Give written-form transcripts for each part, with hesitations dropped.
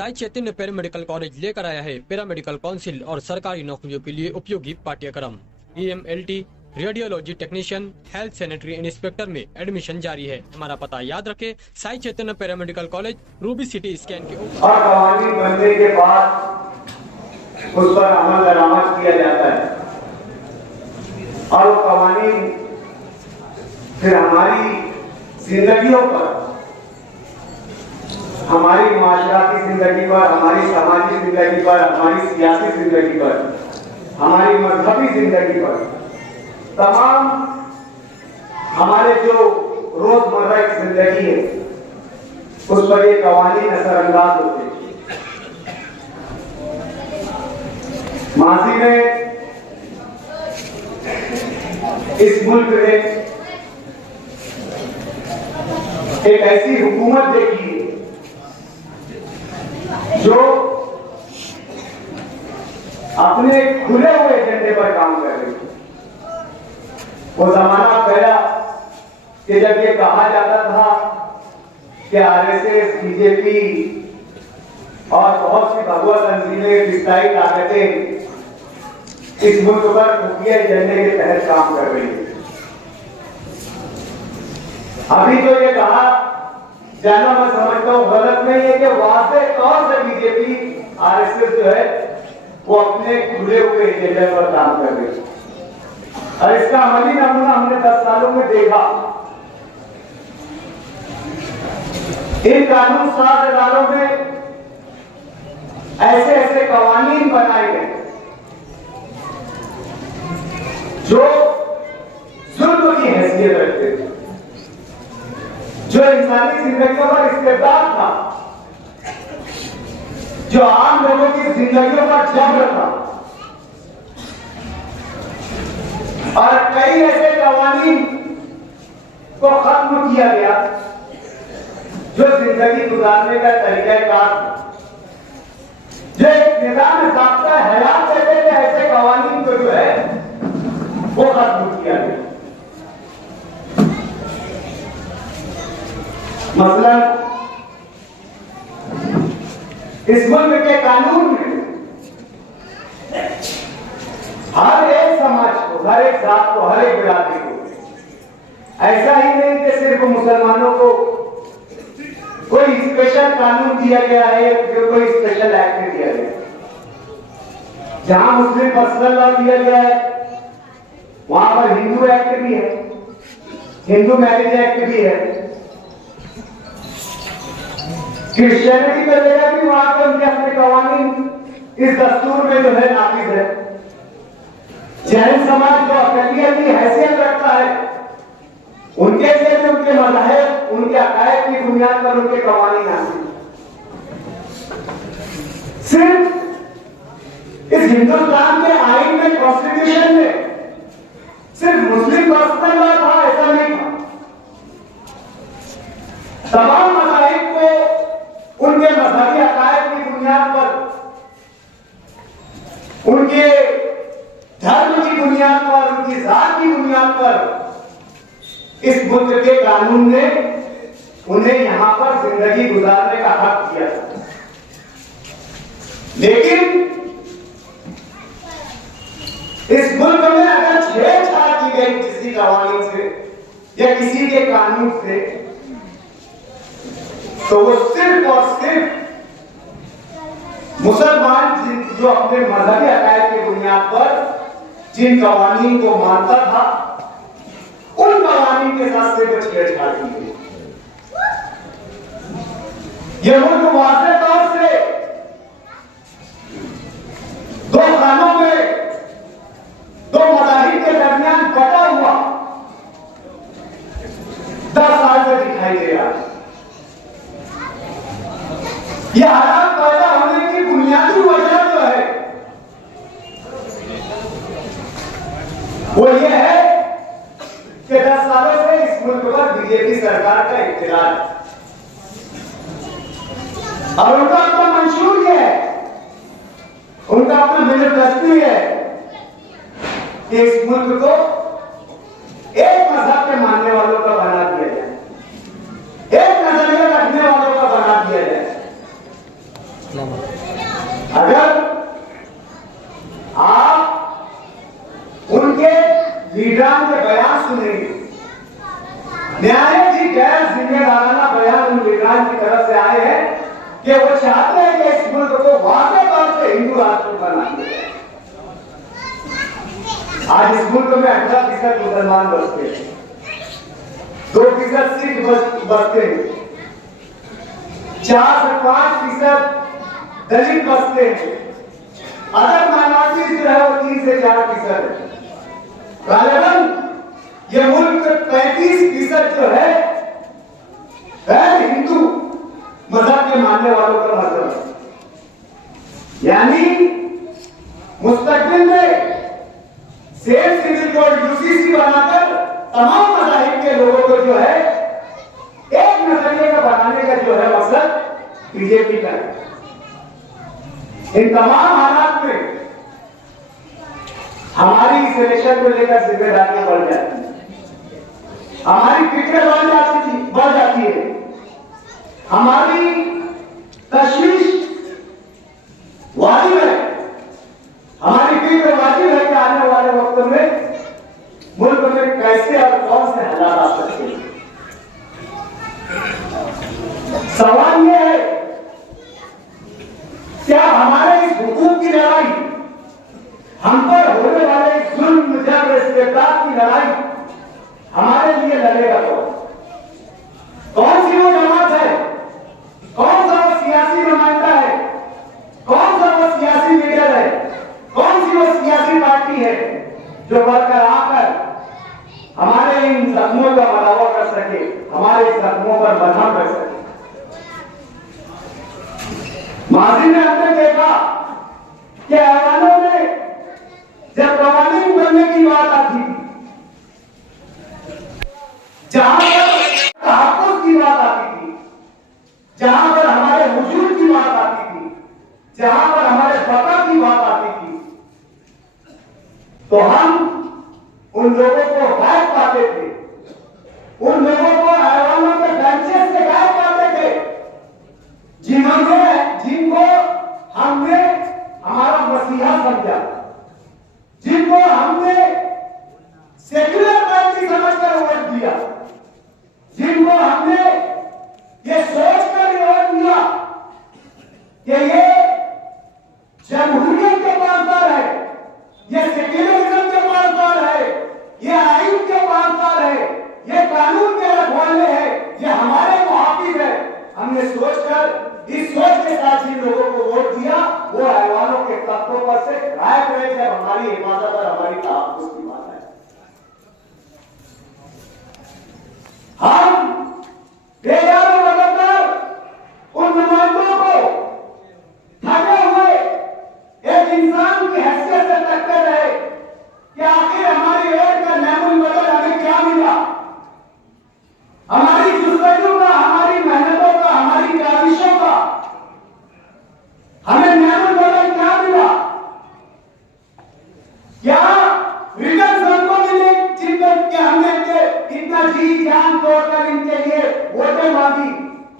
Sai Chaitanya paramedical college लेकर आया है पैरामेडिकल काउंसिल और सरकारी नौकरियों के लिए उपयोगी पाठ्यक्रम। EMLT, radiology technician, health sanitary inspector में एडमिशन जारी है। हमारा पता याद रखें, Sai Chaitanya paramedical college, ruby city scan के ऊपर। और कवानीन बनने के बाद उस पर अमल दरामद किया जाता है और वो कवानीन फिर हमारी जिंदगियों पर, हमारी माशराती जिंदगी पर, हमारी समाजी जिंदगी पर, हमारी सियासी जिंदगी पर, हमारी मजहबी जिंदगी पर, तमाम हमारे जो रोजमर्रा की जिंदगी है उस पर ये कवानीन असरअंदाज होते हैं। माजी में इस मुल्क ने एक ऐसी हुकूमत देखी जो अपने खुले हुए एजेंडे पर काम कर रही है। वो जमाना पहला कि जब ये कहा जाता था कि RSS, BJP और बहुत सी भगवा तंजीमें, फिस्ताई ताकतें इस मुल्क पर खुफिया एजेंडे के तहत काम कर रही है। अभी तो ये कहा जाना मैं समझता हूं गलत नहीं है कि वाज़ेह तौर से बीजेपी RSS जो है वो अपने खुले हुए एजेंडे पर काम कर रही है और इसका अमली नमूना हमने 10 सालों में देखा। इन कानून साज इदारों में ऐसे ऐसे कवानीन बनाए गए जो जुल्म की हैसियत रखते थे, जो इंसानी जिंदगियों पर इस्तेमाल था, जो आम लोगों की जिंदगियों पर जबर था और कई ऐसे कवानीन को खत्म किया गया जो जिंदगी गुजारने का तरीकाकार था, जो एक निजाम ज़ाब्ता हयात कहते थे, ऐसे कवानीन को जो है वो खत्म किया गया। मसलन इस मुल्क के कानून में हर एक समाज को, हर एक जात को, हर एक बिरादरी को, ऐसा ही नहीं कि सिर्फ मुसलमानों को कोई स्पेशल कानून दिया गया है, कोई स्पेशल एक्ट दिया गया है। जहां मुस्लिम पर्सनल लॉ दिया गया है वहां पर हिंदू एक्ट भी है, हिंदू मैरिज एक्ट भी है। क्रिश्चियनिटी का जगह भी वहां के उनके अपने कवानीन इस दस्तूर में जो है नाफिज है। जैन समाज जो अकलियती हैसियत रखता है उनके लिए भी उनके मज़ाहिब, उनके अकायद की बुनियाद पर उनके कवानीन नाफिज। सिर्फ इस हिंदुस्तान के आईन में, कॉन्स्टिट्यूशन में सिर्फ मुस्लिम पर्सनल लॉ था ऐसा नहीं था। तमाम मज़ाहिब को उनके मजहबी अकायद की बुनियाद पर, उनके धर्म की बुनियाद पर, उनकी जात की बुनियाद पर इस मुल्क के कानून ने उन्हें यहां पर जिंदगी गुजारने का हक दिया। लेकिन इस मुल्क में अगर छेड़छाड़ की गई किसी कवानीन से या किसी के कानून से तो वो सिर्फ और सिर्फ मुसलमान जो अपने मजहबी अकायद की बुनियाद पर जिन कवानीन को मानता था उन कवानीन के साथ सिर्फ छेड़छाड़ की गई। यह मुल्क वाज़ेह तौर से दो खानों में, दो मज़ाहिब के दरमियान बटा हुआ 10 साल से दिखाई दे रहा है। यह हालात पैदा होने की बुनियादी वजह जो है वो ये है कि 10 सालों से इस मुल्क पर बीजेपी सरकार का इख्तियार है और उनका अपना मंशूर है, उनका अपना मैनिफेस्टो है कि इस मुल्क को एक मजहब के मानने वालों का बना दिया जाए, एक नजरिया रखने वालों का बना दिया जाए। अगर आप उनके लीडरान के बयान सुनेंगे, न्यायालय जी गैर जिम्मेदाराना बयान उन लीडरान की तरफ से आए हैं कि वो चाहते हैं कि इस मुल्क को वाकई तौर से हिंदू राष्ट्र बनाएं। आज इस मुल्क में 18% मुसलमान बसते हैं, 2% सिख बसते हैं, 4 से 5% दलित बसते हैं, अदर माइनॉरिटी जो है वो 3 से 4% है। गालिबन ये मुल्क 35% जो है गैर हिंदू मजहब के मानने वालों का मजहब है। यानी मुस्तकबिल में सेम सिविल कोड यूसीसी बनाकर तमाम मज़ाहिब के लोगों को जो है एक नजरिए का बनाने का जो है मकसद बीजेपी का है। इन तमाम हालात में हमारी इस इलेक्शन को लेकर जिम्मेदारियां बढ़ जाती हैं, हमारी फिक्र बढ़ जाती है, हमारी तशवीश वाजिब है, हमारी फिक्र वाजिब है कि आने वाले वक्त में मुल्क में कैसे और कौन से हालात आ सकते हैं। सवाल यह है क्या हमारे इस हुकूक की लड़ाई, हम पर होने वाले जुल्म जबर इस्तेबदाद की लड़ाई हमारे लिए लड़ेगा कौन सी वो जमात है, कौन सा वो सियासी नुमाइंदा है, कौन सा वो सियासी लीडर है, कौन सी वो सियासी पार्टी है जो बढ़कर आकर हमारे इन जख्मों का मदावा कर सके, हमारे जख्मों पर मरहम कर सके। माजी में हमने देखा कि ऐवानों में जब कवानीन बनने की बात आती थी, जहां पर तहफ्फुज़ की बात आती थी, जहां पर हमारे वजूद की बात आती थी, जहां पर हमारे बका की बात आती थी, तो हम उन लोगों को गायब पाते थे, उन लोगों को ऐवानों के बेंचेस से गायब पाते थे, जिनको हमने हमारा मसीहा समझा, जिनको हमने सेक्युलर पार्टी समझकर वोट दिया, जिनको हमने ये सोचकर वोट दिया कि ये जमहूरियत के पासदार है, ये सेक्युलरिज्म के पासदार है, ये आइन के पासदार है, ये कानून के रखवाले हैं, ये हमारे मुहाफिज है। हमने सोचकर इस सोच के साथ जिन लोगों को वोट दिया वो ऐवानों के तख्तों पर से गायब रहे जब हमारी हिफाजत और हमारी तहफ्फुज़ की बात है। हम बेयार लगातार उन नुमाइंदों को थके हुए एक इंसान की हैसियत से तकते रहे कि आखिर हमारी वोट का नैमुल बदल हमें क्या मिला, हमारी जुस्तजू का, हमारी मेहनतों का, हमारी काविशों का हमें नैमुल बदल क्या मिला। क्या रिटर्न सबको मिले जिनके हमने इतना जी जान तोड़कर इनके लिए वोटें मांगी,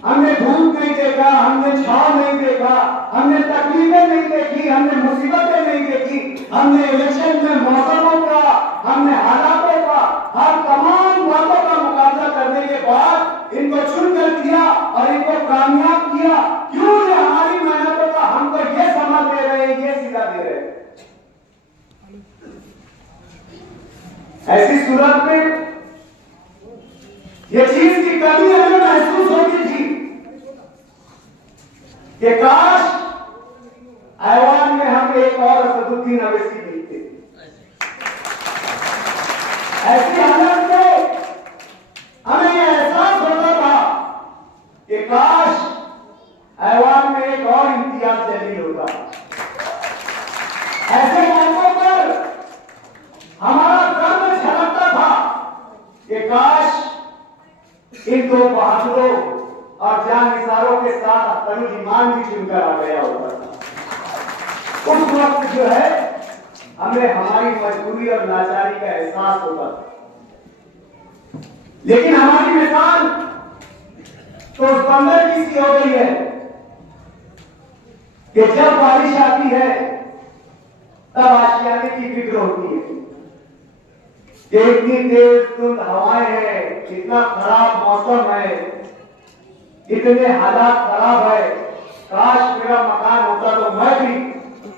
हमने धूप नहीं देखा, हमने छांव नहीं देखा, हमने तकलीफें नहीं देखी, हमने मुसीबतें नहीं देखी, हमने इलेक्शन में मौसमों का, हमने हालातों का, हर तमाम बातों का मुकाबला करने के बाद इनको चुन कर दिया और इनको कामयाब किया। क्यों ये हमारी मेहनतों का हमको ये समझ दे रहे हैं, ये सीधा दे रहे हैं। ऐसी सूरत में ये चीज की कमी हमें महसूस होती थी कि काश ऐवान में हम एक और असदुद्दीन अवैसी मिलते। ऐसी हालत में हमें यह एहसास होता था कि काश ऐवान में एक और इम्तियाज जलील होता। ऐसे मौकों पर हमारा कर्म झलकता था कि काश इन दो बहादुरों और जानिसारों के साथ अख्तरुल ईमान भी चुनकर आ गया होता था। उस वक्त जो है हमें हमारी मजबूरी और लाचारी का एहसास होता था, लेकिन हमारी मिसाल तो उस बंदर की सी हो गई है कि जब बारिश आती है तब आशियाने की फिक्र होती है कि इतनी तेज धुंध हवाएं हैं, इतना खराब मौसम है, इतने हालात खराब है, काश मेरा मकान होता तो मैं भी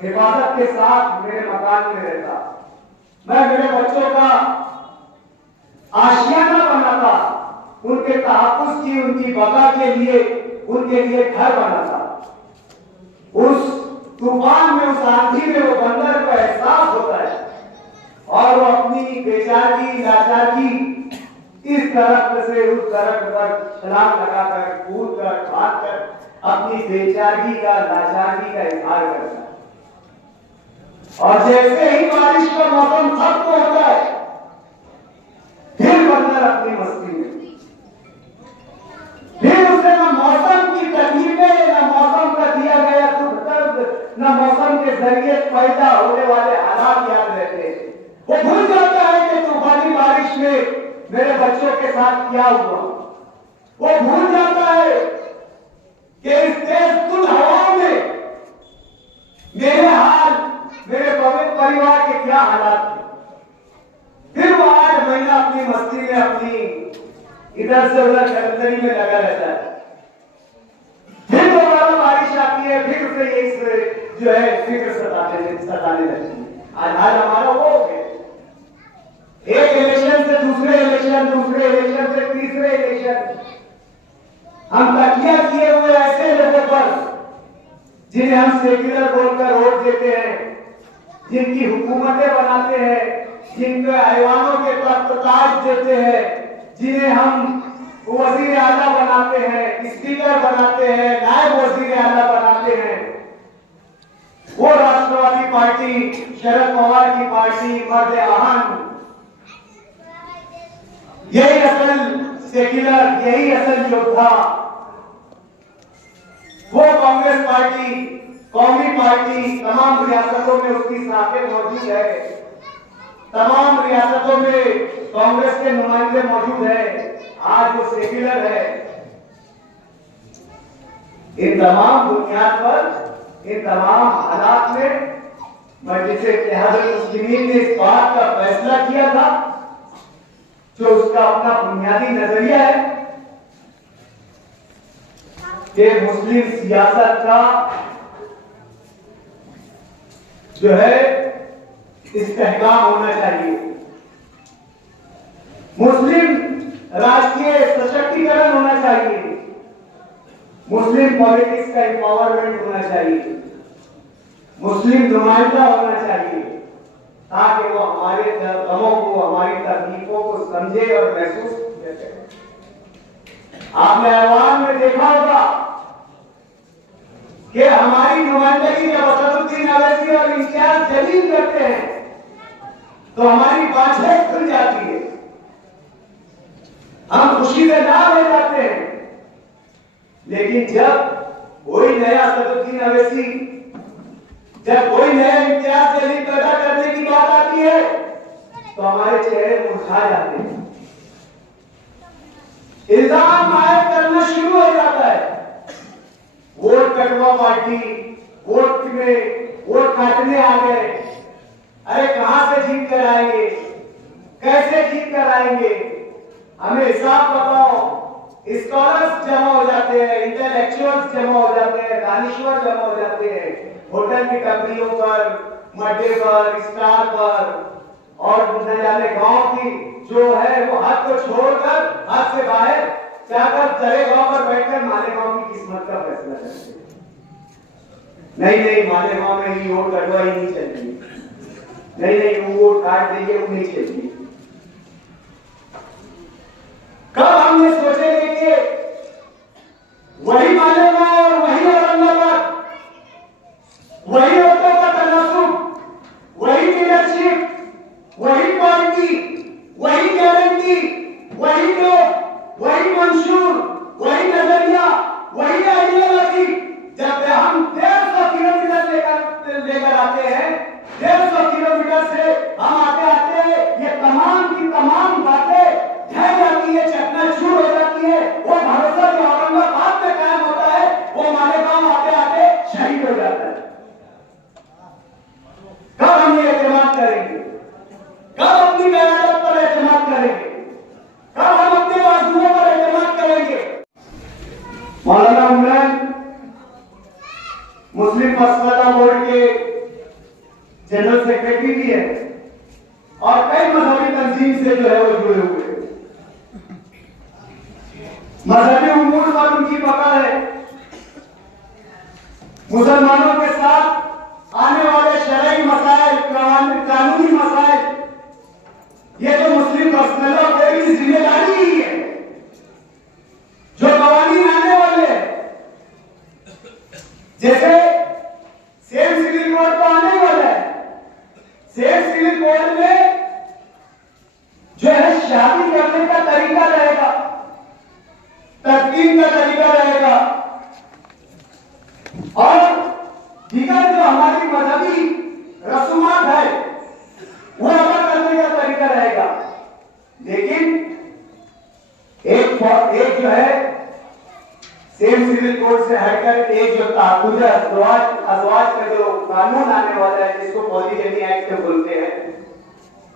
हिफाजत के साथ मेरे मकान में रहता, मैं मेरे बच्चों का आशियाना बनाता, उनके तहफ्फुज़ की, उनकी बका के लिए उनके लिए घर बनाता। उस तूफान में, उस आंधी में वो बंदर को एहसास होता है और वो अपनी बेचारी लाचारी इस दरख्त से उस दरख्त पर छलांग लगाकर, कूद कर, भाग कर अपनी बेचारी का, लाचारी का इजहार करता है। और जैसे ही बारिश का मौसम खत्म होता है फिर बंदर अपनी मस्ती में, फिर उसे न मौसम की तकलीफें, न मौसम का दिया गया दुख दर्द, न मौसम के जरिए पैदा होने वाले हालात याद रहते हैं। वो भूल जाता है कि तूफानी बारिश में मेरे बच्चों के साथ क्या हुआ। वो भूल जाता है कि इस तेज धुंध हवाओं में मेरे हाल, मेरे पवित्र परिवार के क्या हालात थे। फिर वो 8 महीना अपनी मस्ती में, अपनी इधर से उधर गलतरी में लगा रहता है। फिर दोबारा बारिश आती है, फिर उसे यही जो है फिक्र सताने लगती है। आज हमारा वो हो गया, एक इलेक्शन से दूसरे इलेक्शन, दूसरे इलेक्शन से तीसरे इलेक्शन, हम तकिया किए हुए ऐसे लोगों पर जिन्हें हम सेक्युलर बोलकर वोट देते हैं, जिनकी हुकूमतें बनाते हैं, जिनको ऐवानों के ताज देते हैं, जिन्हें हम वजीर आला बनाते हैं, स्पीकर बनाते हैं, नायब वजीर आला बनाते हैं, वो राष्ट्रवादी पार्टी, शरद पवार की पार्टी, मर्द आहन, यही असल सेक्युलर, यही असल योद्धा। वो कांग्रेस पार्टी, कौमी पार्टी, तमाम रियासतों में उसकी शाखें मौजूद है, तमाम रियासतों में कांग्रेस के नुमाइंदे मौजूद है। आज वो सेक्युलर है। इन तमाम बुनियाद पर, इन तमाम हालात में मजलिस इत्तेहादुल मुस्लिमीन ने इस बात का फैसला किया था, जो उसका अपना बुनियादी नजरिया है कि मुस्लिम सियासत का जो है इस्तेहकाम होना चाहिए, मुस्लिम राष्ट्रीय सशक्तिकरण होना चाहिए, मुस्लिम पॉलिटिक्स का एम्पावरमेंट होना चाहिए, मुस्लिम नुमाइंदा होना चाहिए, ताकि वो हमारे गमों को, हमारी तकलीफों को समझे और महसूस करे। आपने ऐवान में देखा होगा कि हमारी नुमाइंदगी जब असदुद्दीन अवैसी और इम्तियाज जलील करते हैं तो हमारी बातें खुल जाती है, हम खुशी से नाम ले जाते हैं। लेकिन जब कोई नया असदुद्दीन अवैसी, जब कोई नया इम्तियाज जलील पैदा करने की बात आती है तो हमारे चेहरे मुरझा जाते हैं, इल्जाम आयद करना शुरू हो जाता है। वोट कटवा पार्टी, वोट में वोट काटने आ गए, अरे कहां से जीत कर आएंगे, कैसे जीत कर आएंगे, हमें हिसाब बताओ। स्कॉलर्स जमा हो जाते हैं, इंटेलेक्चुअल्स जमा हो जाते हैं, दानिश्वर जमा हो जाते हैं होटल की टपरियों पर, मड्डे पर, स्टार पर, और न जाने गांव की जो है वो हाथ को छोड़कर, हाथ से बाहर जाकर चले गांव पर बैठकर माले गांव की किस्मत का फैसला करते हैं। नहीं, माले गांव में ही वोट कटवा ही नहीं चलेगी, नहीं वो वोट काट देंगे, वो नहीं चलेगी। कब हमने सोचेंगे कि वही मालेगांव और वही औरंगाबाद, वही औरतों का तनासुब, वही लीडरशिप, वही पार्टी, वही गारंटी, वही लोग, वही मंशूर, वही नजरिया, वही आइडियोलॉजी, जब हम 150 किलोमीटर लेकर आते हैं, 150 किलोमीटर से हम आते ये तमाम की तमाम बातें ढह जाती है, चकनाचूर हो जाती है। वो भरोसा जो औरंगाबाद में कायम होता है वो मालेगांव आते शहीद हो जाता है। जाता है। कब हम ये एतमाद करेंगे? कब अपनी क़यादत पर एतमाद करेंगे? कब हम अपने बाजुओं पर एतमाद करेंगे? मौलाना इमरान मुस्लिम मसला बोर्ड के जनरल सेक्रेटरी भी है और कई मजहबी तंजीम से जो है वो जुड़े हुए हैं। मजहबी उमूर पर उनकी पकड़ है। मुसलमानों के साथ आने वाले शरई मसाइल, कानूनी मसाइल, ये तो मुस्लिम पर्सनलों की जिम्मेदारी ही है। जो कवानीन आने वाले हैं, जैसे सेम सिविल कोड तो आने वाला है। सेम सिविल कोड में जो है शादी करने का तरीका रहेगा, तस्कीन का तरीका रहेगा और दीगर जो हमारी मजहबी रसूमात है वो अमल करने का तरीका रहेगा। लेकिन एक जो है सेम सिविल कोड से हटकर एक जो ताकुद अज़वाज का जो कानून आने वाला है, जिसको पॉलीगैमी एक्ट बोलते हैं,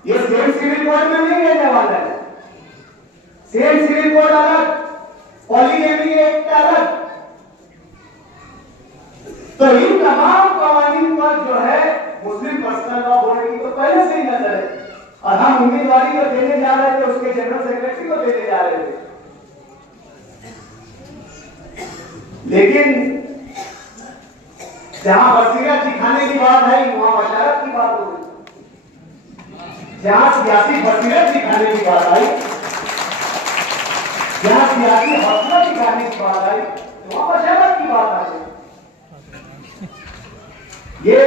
ये सेम सिविल कोड में नहीं रहने वाला है। सेम सिविल कोड अलग, पॉलीगैमी एक्ट अलग। तो इन तमाम कवानीन पर जो है मुस्लिम पर्सनल लॉ बोर्ड की तो पहले से ही नजर है और हम उम्मीदवारी को देने जा रहे थे, उसके जनरल सेक्रेटरी को देने जा रहे थे। लेकिन जहां बसीरत दिखाने की बात है वहां बशारत की बात हो गई। जहां सियासी बसीरत दिखाने की बात आई, जहां सियासी हौसला दिखाने की बात आई, वहां बशारत की बात आ गई। ये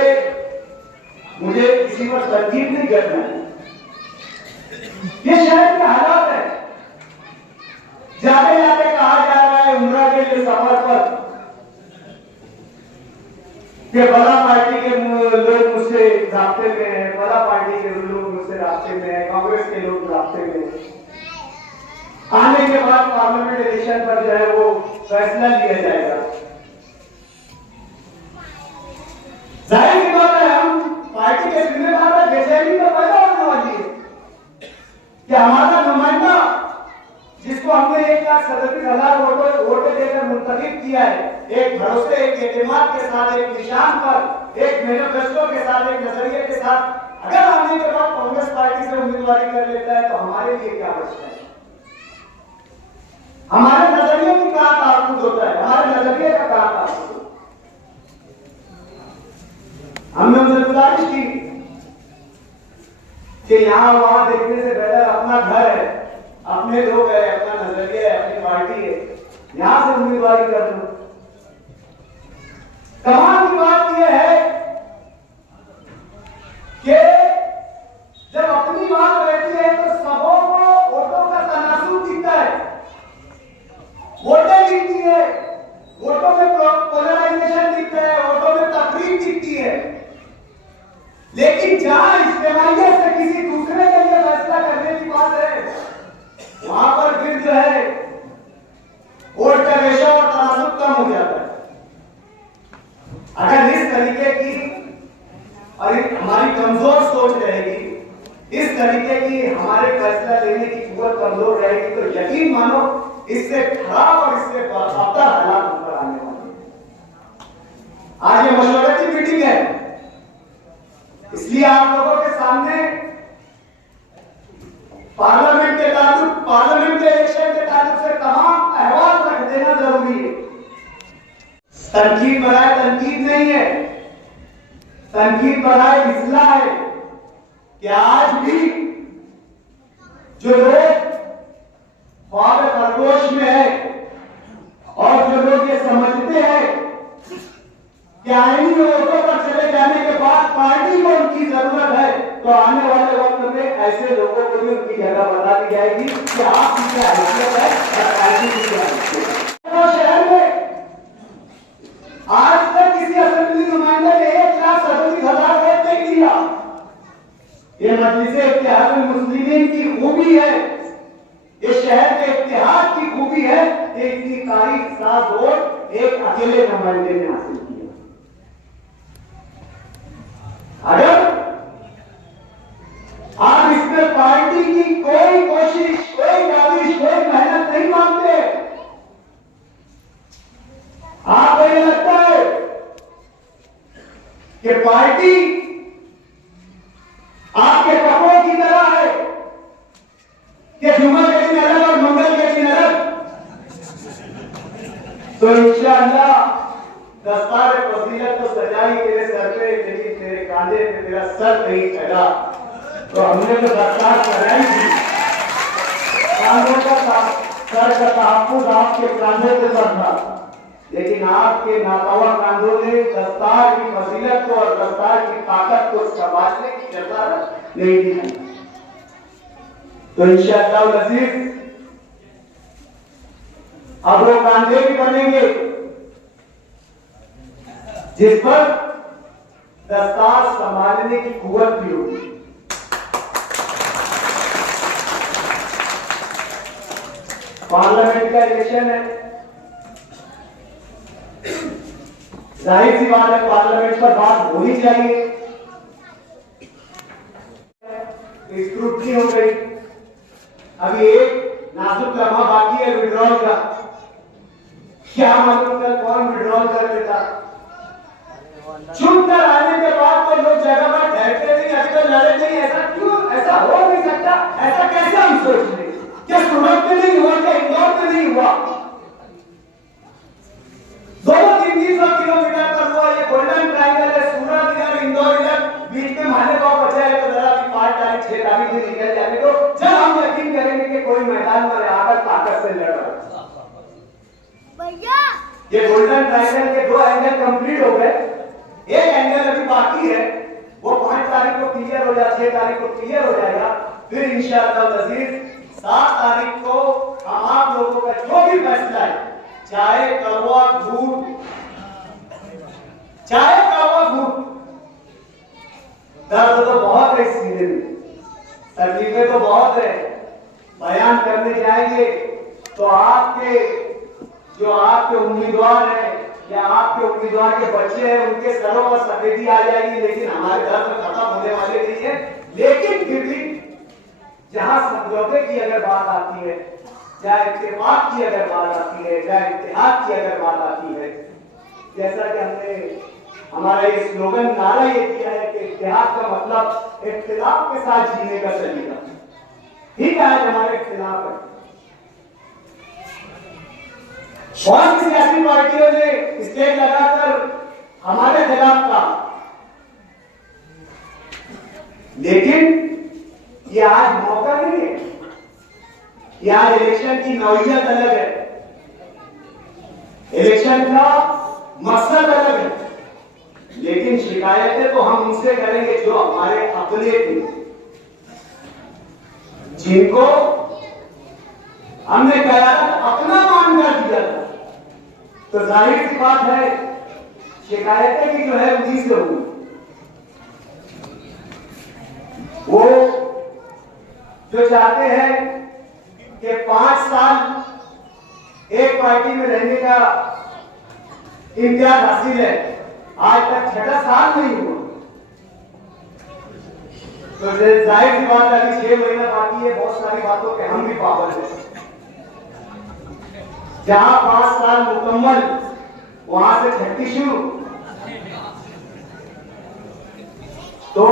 मुझे किसी पर तरकीब नहीं करना है। ये शहर के हालात है। जाते जाते कहा जा रहा है उम्रा के लिए सफर पर कि बड़ा पार्टी के लोग मुझसे रास्ते में है, बड़ा पार्टी के लोग मुझसे रास्ते में है, कांग्रेस के लोग रास्ते में है। आने के बाद पार्लियामेंट इलेक्शन पर जो है वो फैसला लिया जाएगा। जाहिर सी बात है, हम पार्टी के जिम्मेदार है, बेचैनी तो पैदा होने वाली है कि हमारा नुमाइंदा जिसको हमने 1,37,000 वोटें देकर मुंतखब किया है, एक भरोसे, एक एतमाद के साथ, एक निशान पर, एक मैनिफेस्टो के साथ, एक नजरिए के साथ अगर आने के बाद कांग्रेस पार्टी से उम्मीदवारी कर लेता है तो हमारे लिए क्या बचता है? हमारे नजरिए की कहां ताकुद होता है? हमारे नजरिए का कहां ताकुद होता है? हमने उनसे गुजारिश की कि यहां वहां देखने से बेहतर अपना घर है, अपने लोग है, अपना नजरिया है, अपनी पार्टी है, यहां से उम्मीदवारी कर लो। कमाल की बात यह है कि जब अपनी बात रहती है तो सबों को वोटों का तनासुब दिखता है, वोटें दिखती है, वोटों में पोलराइजेशन दिखता है, वोटों में तफरीक दिखती है। लेकिन जहां इज्तिमाइयत से किसी दूसरे के लिए फैसला करने की बात है, वहां पर फिर जो है वोट का रेशो और तनासुब कम हो जाता है। अगर इस तरीके की और हमारी कमजोर सोच रहेगी, इस तरीके की हमारे फैसला लेने की कुव्वत कमजोर रहेगी, तो यकीन मानो इससे खराब और इससे बदतर हालात ऊपर आने वाले हैं। आज ये मशवरती मीटिंग है, इसलिए आप लोगों के सामने पार्लियामेंट के इलेक्शन के ताल्लुक से तमाम अहवाल रख देना जरूरी है। तनकीद बराए तनकीद नहीं है, तनकीद बराए इस्लाह है कि आज भी जो लोग ख्वाब खरगोश में है और जो लोग ये समझते हैं कि आईनी वोटों पर चले जाने के बाद पार्टी को उनकी जरूरत है, तो आने वाले वक्त में ऐसे लोगों को भी उनकी जगह बता दी जाएगी कि आपकी क्या हैसियत है और पार्टी की क्या हैसियत है। शहर में आज तक किसी असेंबली नुमाइंदे ने 1,37,000 वोट नहीं दिया। ये मजलिस इत्तेहादुल मुस्लिमीन की खूबी है, ये शहर के इत्तेहाद की खूबी है कि इतनी तारीख साज वोट एक अकेले नुमाइंदे ने हासिल किया। कि पार्टी आपके कपड़ों की तरह है कि जुम्मे के दिन अलग और मंगल के दिन अलग। तो इंशाअल्लाह दस्तार फजीलत तो सजाई तेरे सर पे, लेकिन तेरे कांधे पे तेरा सर नहीं फैला। तो हमने तो दस्तार सजाई थी, कांधों का सर का तहफ्फुज़ आपके कांधों पे सर था, लेकिन आपके नातावा कांधों ने दस्तार की फजीलत को और दस्तार की ताकत को संभालने की जरूरत नहीं दी। तो इंशाअल्लाह अज़ीज़ अब वो कांधे भी बनेंगे जिस पर दस्तार संभालने की कुव्वत भी होगी। पार्लियामेंट का इलेक्शन है, जाहिर सी बात है पार्लियामेंट पर बात होनी चाहिए। स्क्रूटनी हो गई, अभी एक नाजुक लम्हा बाकी है विड्रॉल का। क्या मालूम कल कौन विड्रॉल कर लेता। चुन कर आने के बाद तो लोग जगह पर ठहरते नहीं, अभी तो लड़े नहीं। ऐसा क्यों? ऐसा हो नहीं सकता। ऐसा कैसे हम सोच लें? क्या सूरत में नहीं हुआ, क्या इंदौर में नहीं हुआ? 200-300 किलोमीटर पर हुआ ये गोल्डन ट्रायंगल है। सूरत इधर, इंदौर इधर, बीच में मालेगांव बचा है। तो जरा 5 तारीख 6 तारीख में निकल जाने दो, जब हम यकीन करेंगे कि कोई मैदान में आकर ताकत से लड़ रहा है। ये गोल्डन ट्रायंगल के 2 एंगल कंप्लीट हो गए, एक एंगल अभी बाकी है। वो 5 तारीख को क्लियर हो जाए, 6 तारीख को क्लियर हो जाएगा। फिर इंशाअल्लाह अज़ीज़ 7 तारीख को हम आप लोगों का जो भी फैसला है, चाहे कड़वा झूठ, चाहे कड़वा झूठ, दर्द तो बहुत है इस सीने में, तकलीफें तो बहुत है। बयान करने जाएंगे तो जो आपके उम्मीदवार हैं या आपके उम्मीदवार के बच्चे हैं, उनके सरों पर सफेदी आ जाएगी, लेकिन हमारे दर्द खत्म होने वाले नहीं है। लेकिन फिर भी जहां समझौते की अगर बात आती है, चाहे इत्तेफाक की अगर बात आती है, चाहे इत्तेहाद की अगर बात आती है, जैसा कि हमने हमारा ये स्लोगन नारा ये किया है कि इत्तेहाद का मतलब इख्तिलाफ के साथ जीने का तरीका। ठीक है, आज हमारे इख्तिलाफ है, कौन सी सियासी पार्टियों ने स्टेज लगाकर हमारे खिलाफ था, लेकिन ये आज मौका नहीं है। ये आज इलेक्शन की नौइयत अलग है, इलेक्शन का मकसद अलग है, लेकिन शिकायतें तो हम उनसे करेंगे जो हमारे अपने थे, जिनको हमने कयादत अपना मान कर दिया था। तो जाहिर सी बात है शिकायतें भी जो है उन्हीं से होंगी। वो जो चाहते हैं कि 5 साल एक पार्टी में रहने का इम्तियाज हासिल है, आज तक 6 साल नहीं हुआ। तो जाहिर सी बात है अभी 6 महीना बाकी है, बहुत सारी बातों के हम भी पाबंद हैं। जहां 5 साल मुकम्मल, वहां से 36 शुरू। तो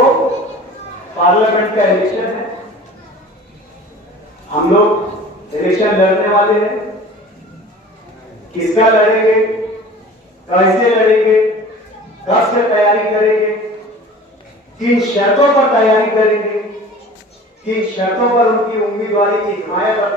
पार्लियामेंट का इलेक्शन है, हम लोग इलेक्शन लड़ने वाले हैं। किसका लड़ेंगे, कैसे लड़ेंगे, कब से तैयारी करेंगे, किन शर्तों पर तैयारी करेंगे, किन शर्तों पर उनकी उम्मीदवारी की हिमायत और